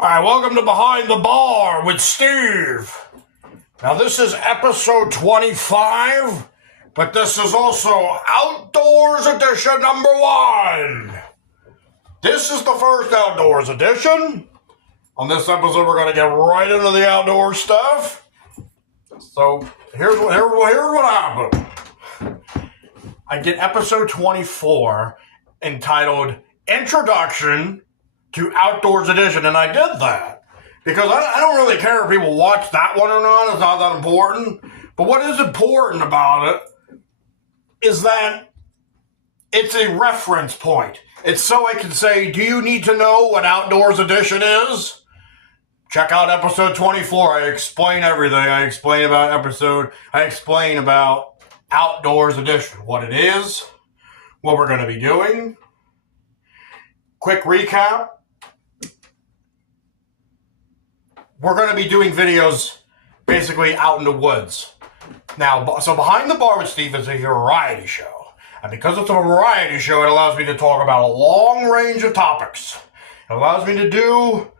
Alright, welcome to Behind the Bar with Steve. Now this is episode 25, but this is also Outdoors Edition number 1. This is the first Outdoors Edition. On this episode we're going to get right into the outdoor stuff. So here's what happened. I get episode 24 entitled Introduction to Outdoors Edition, and I did that because I don't really care if people watch that one or not. It's not that important. But what is important about it is that it's a reference point. It's so I can say, do you need to know what Outdoors Edition is? Check out episode 24. I explain everything. I explain about Outdoors Edition, what it is, what we're going to be doing. Quick recap. We're going to be doing videos basically out in the woods. Now, so Behind the Bar with Steve is a variety show. And because it's a variety show, it allows me to talk about a long range of topics. It allows me to do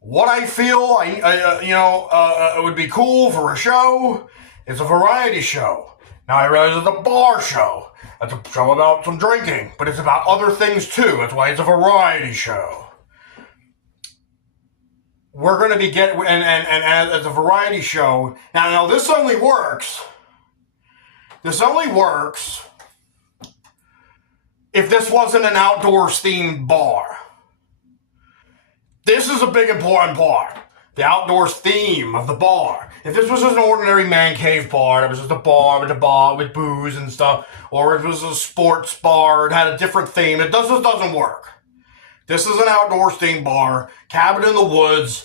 what I feel it would be cool for a show. It's a variety show. Now, I realize it's a bar show. It's a show about some drinking, but it's about other things too. That's why it's a variety show. We're going to be as a variety show. Now this only works. This only works if this wasn't an outdoors themed bar. This is a big important part. The outdoors theme of the bar. If this was just an ordinary man cave bar, it was just a bar with booze and stuff, or if it was a sports bar, it had a different theme, it just doesn't work. This is an outdoors themed bar, cabin in the woods,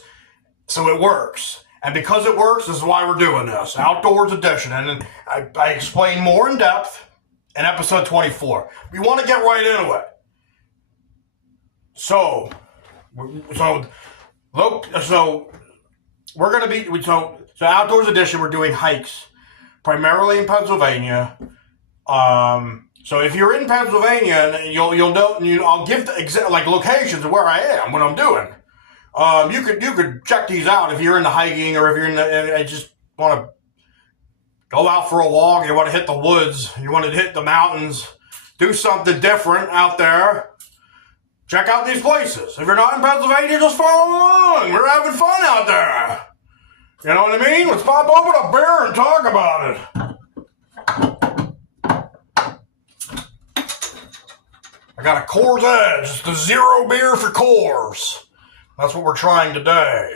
so it works. And because it works, this is why we're doing this, Outdoors Edition. And I explain more in depth in episode 24. We want to get right into it. So we're going to be, so Outdoors Edition, we're doing hikes, primarily in Pennsylvania. So if you're in Pennsylvania, you'll know, I'll give the locations of where I am, what I'm doing. You could check these out if you're into hiking, or if you're I just want to go out for a walk, you want to hit the woods, you want to hit the mountains, do something different out there. Check out these places. If you're not in Pennsylvania, just follow along. We're having fun out there. You know what I mean? Let's pop open a beer and talk about it. I got a Coors Edge. It's the zero beer for Coors. That's what we're trying today.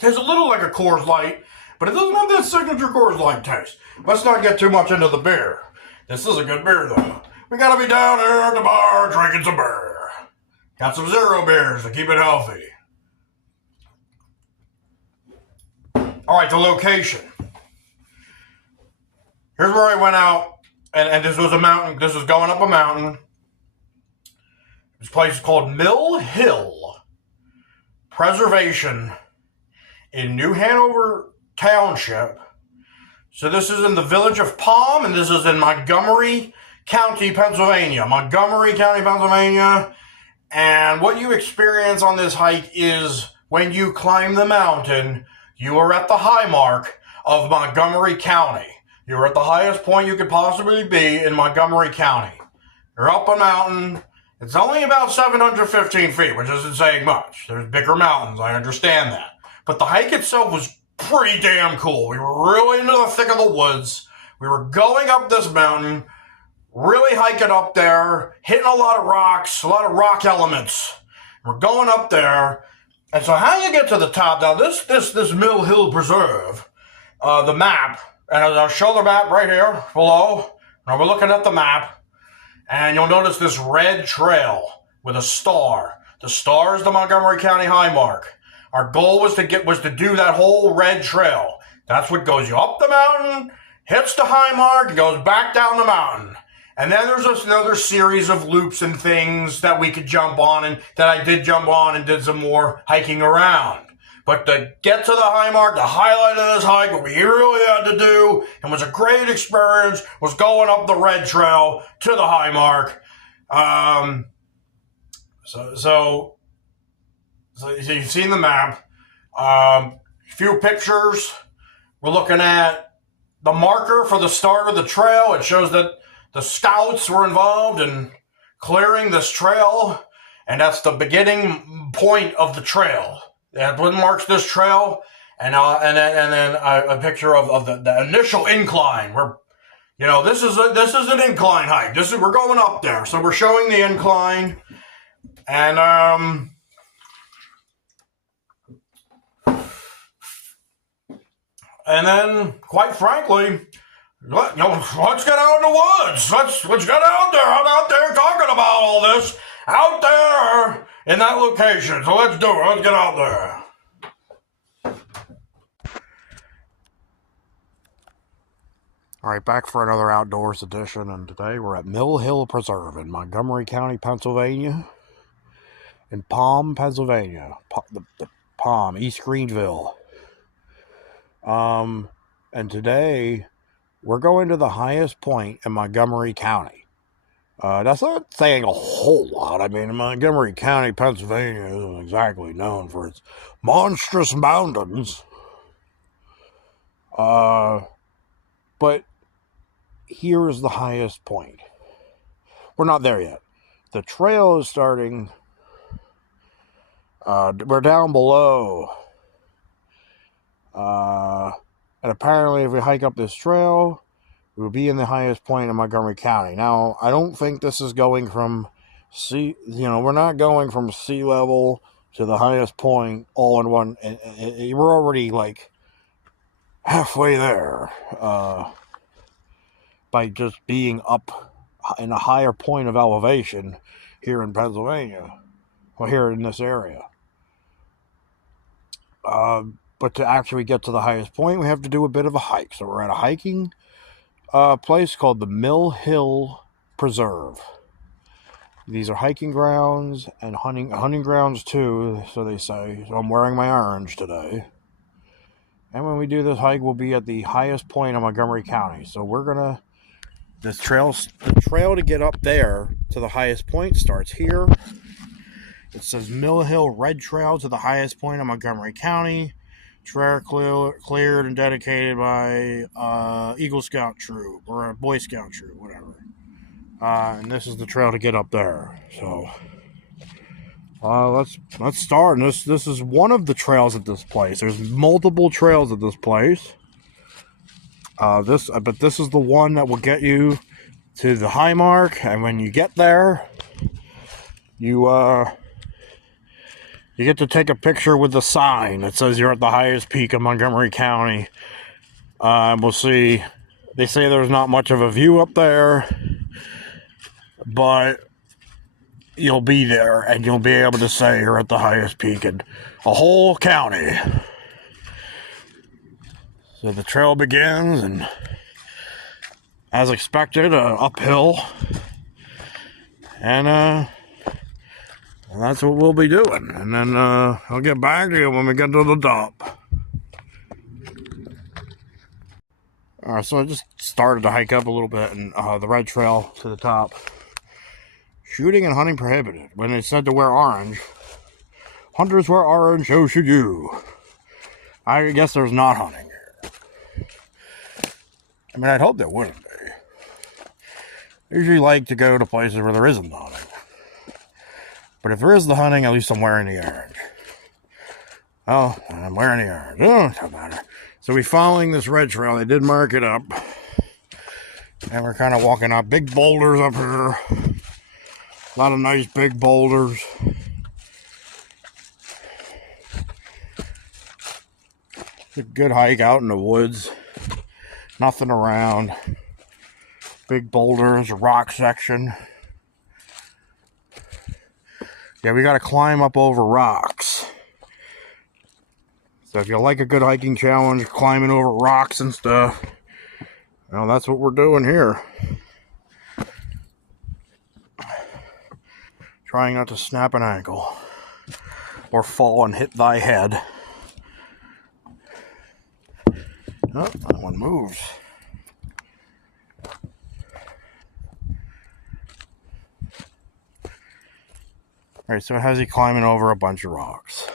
Tastes a little like a Coors Light, but it doesn't have that signature Coors Light taste. Let's not get too much into the beer. This is a good beer, though. We gotta be down here at the bar drinking some beer. Got some zero beers to keep it healthy. Alright, the location. Here's where I went out, and this was a mountain. This was going up a mountain. This place is called Mill Hill Preservation in New Hanover Township. So this is in the village of Palm, and this is in Montgomery County, Pennsylvania. Montgomery County, Pennsylvania. And what you experience on this hike is when you climb the mountain, you are at the Highmark of Montgomery County. You're at the highest point you could possibly be in Montgomery County. You're up a mountain. It's only about 715 feet, which isn't saying much. There's bigger mountains, I understand that. But the hike itself was pretty damn cool. We were really into the thick of the woods. We were going up this mountain, really hiking up there, hitting a lot of rocks, a lot of rock elements. We're going up there. And so how you get to the top, now this Mill Hill Preserve, the map, and I'll show the map right here below. Now we're looking at the map, and you'll notice this red trail with a star. The star is the Montgomery County Highmark. Our goal was to do that whole red trail. That's what goes you up the mountain, hits the Highmark, and goes back down the mountain. And then there's another series of loops and things that we could jump on, and that I did jump on and did some more hiking around. But to get to the Highmark, the highlight of this hike, what we really had to do, and was a great experience, was going up the red trail to the Highmark. So you've seen the map. Few pictures. We're looking at the marker for the start of the trail. It shows that the scouts were involved in clearing this trail, and that's the beginning point of the trail. That one marks this trail, and then a picture of the initial incline. Where, this is an incline hike. We're going up there, so we're showing the incline, and then, quite frankly, let's get out in the woods. Let's get out there. I'm out there talking about all this out there in that location. So let's do it. Let's get out there. All right, back for another outdoors edition, and today we're at Mill Hill Preserve in Montgomery County, Pennsylvania, in Palm, Pennsylvania. The Palm, East Greenville. And today we're going to the highest point in Montgomery County. That's not saying a whole lot. I mean, Montgomery County, Pennsylvania isn't exactly known for its monstrous mountains. But here is the highest point. We're not there yet. The trail is starting. We're down below. And apparently if we hike up this trail, we'll be in the highest point in Montgomery County. Now, I don't think this is going from we're not going from sea level to the highest point all in one. We're already like halfway there, by just being up in a higher point of elevation here in Pennsylvania, or here in this area. But to actually get to the highest point, we have to do a bit of a hike. So we're at a hiking place called the Mill Hill Preserve. These are hiking grounds and hunting grounds too, so they say. So I'm wearing my orange today. And when we do this hike, we'll be at the highest point in Montgomery County. So the trail to get up there to the highest point starts here. It says Mill Hill Red Trail to the highest point in Montgomery County. Trail cleared and dedicated by Eagle Scout troop or a Boy Scout troop, whatever. And this is the trail to get up there. So let's start. And this is one of the trails at this place. There's multiple trails at this place. But this is the one that will get you to the Highmark. And when you get there, you get to take a picture with the sign that says you're at the highest peak of Montgomery County. We'll see. They say there's not much of a view up there, but you'll be there and you'll be able to say you're at the highest peak in a whole county. So the trail begins, and as expected, uphill. And that's what we'll be doing. And then I'll get back to you when we get to the top. Alright, so I just started to hike up a little bit, and the red trail to the top. Shooting and hunting prohibited. When it's said to wear orange, hunters wear orange, so should you. I guess there's not hunting here. I mean, I'd hope there wouldn't be. I usually like to go to places where there isn't hunting. But if there is the hunting, at least I'm wearing the orange. Oh, I'm wearing the orange. Oh, doesn't matter. So we're following this red trail. They did mark it up. And we're kind of walking up big boulders up here. A lot of nice big boulders. It's a good hike out in the woods. Nothing around. Big boulders, rock section. Yeah, we got to climb up over rocks. So if you like a good hiking challenge, climbing over rocks and stuff, well, that's what we're doing here. Trying not to snap an ankle or fall and hit thy head. Oh, that one moves. Alright, so it has you climbing over a bunch of rocks.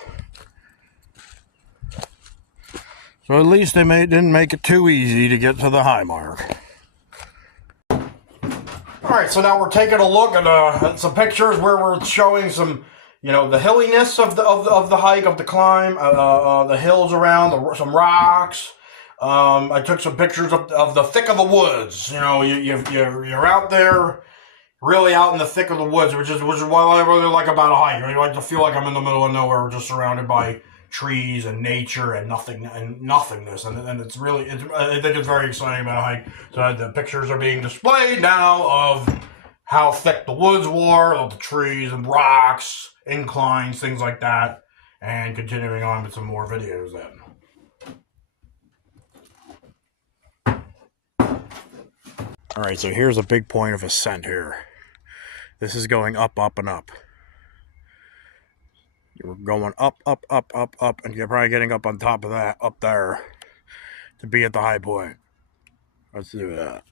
So at least they didn't make it too easy to get to the Highmark. Alright, so now we're taking a look at some pictures where we're showing some, you know, the hilliness of the hike, of the climb, the hills around, some rocks. I took some pictures of the thick of the woods. You know, you're out there, really out in the thick of the woods, which is what I really like about a hike. I like to feel like I'm in the middle of nowhere, just surrounded by trees and nature and nothingness, and it's really, I think it's very exciting about a hike. So the pictures are being displayed now of how thick the woods were, of the trees and rocks, inclines, things like that, and continuing on with some more videos then. Alright, so here's a big point of ascent here. This is going up, up, and up. You're going up, up, up, up, up, and you're probably getting up on top of that, up there, to be at the high point. Let's do that.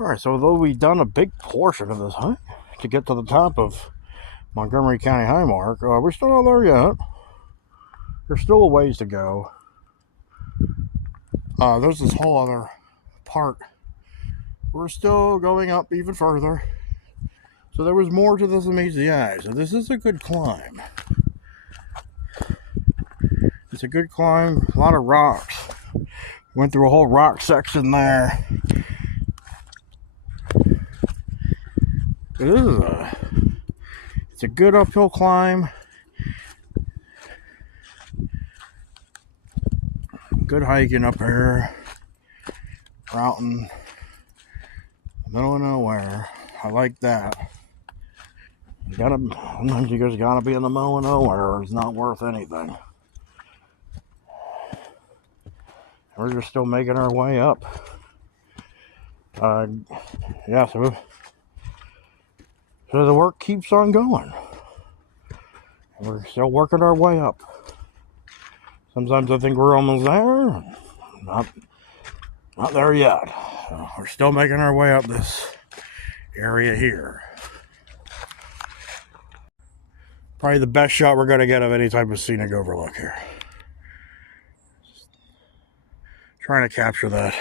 Alright, so though we've done a big portion of this hike to get to the top of Montgomery County Highmark, we're still not there yet. There's still a ways to go. There's this whole other part. We're still going up even further. So there was more to this than meets the eye. So this is a good climb. It's a good climb. A lot of rocks. Went through a whole rock section there. It's a good uphill climb. Good hiking up here. Out in the middle of nowhere. I like that. Sometimes you just gotta be in the middle of nowhere or it's not worth anything. We're just still making our way up. Yeah, so the work keeps on going. We're still working our way up. Sometimes I think we're almost there. Not there yet. So we're still making our way up this area here. Probably the best shot we're going to get of any type of scenic overlook here. Trying to capture that.